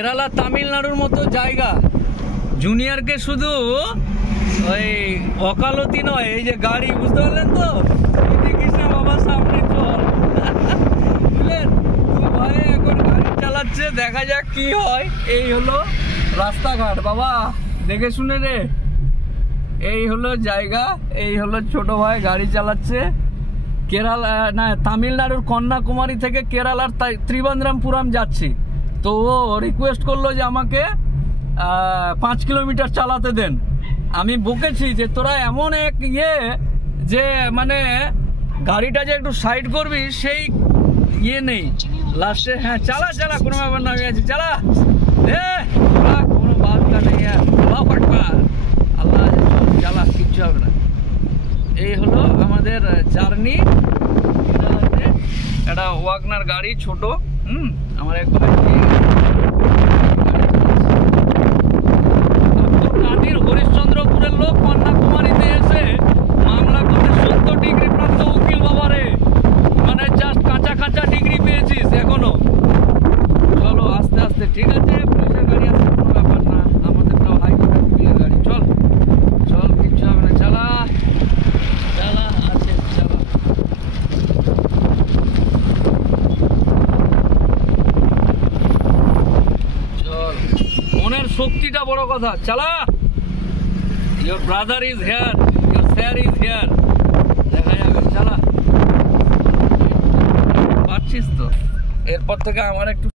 কেরালা তামিলনাড়ুর মতো জায়গা, জুনিয়রকে শুধু ওই ওকালতি নয়, এই যে গাড়ি, বুঝতে পারলেন তো? দেখিস না বাবা, সামনে চল। বুঝলেন তো ভাই, এখন গাড়ি চালাচ্ছে, দেখা যাক কি হয়। এই হলো রাস্তাঘাট বাবা, দেখে শুনে রে। এই হলো জায়গা, এই হলো ছোট ভাই গাড়ি চালাচ্ছে। কেরালা না, তামিলনাড়ুর কন্যাকুমারী থেকে কেরালার ত্রিবান্দ্রামপুরম যাচ্ছি। তো ও রিকোয়েস্ট করলো যে আমাকে 5 কিলোমিটার চালাতে দেন। আমি বকেছি যে তোরা এমন এক যে মানে গাড়িটা যে একটু সাইড করবি সেই নেই। লাস্টে হ্যাঁ চালা চালা, কোনো ব্যাপার না, আমি আছি, চালা কোনো বাদটা নেই। আল্লাহ চালা, কিচ্ছু হবে না। এই হলো আমাদের জার্নি। একটা ওয়াগনার গাড়ি, ছোট। আমার এক ভাই কাদির হরিশ্চন্দ্রপুরের লোক কন্যাকুমারীতে এসে মামলা করতে 70 ডিগ্রি প্রাপ্ত উকিল বাবারে, মানে জাস্ট কাঁচা কাঁচা ডিগ্রি পেয়েছিস এখনো। চলো আস্তে আস্তে, ঠিক আছে, পুলিশের গাড়ি আছে, কোনো ব্যাপার না, আমাদেরটাও হাইকোর্টের উকিলের গাড়ি। চল চল, কিচ্ছু হবে না, চালা চালা, আছে চালা। মনের শক্তিটা বড় কথা, চালা। Your brother is here, your sir is here, দেখা যাবে, চালা। পারছিস তো? এরপর থেকে আমার একটু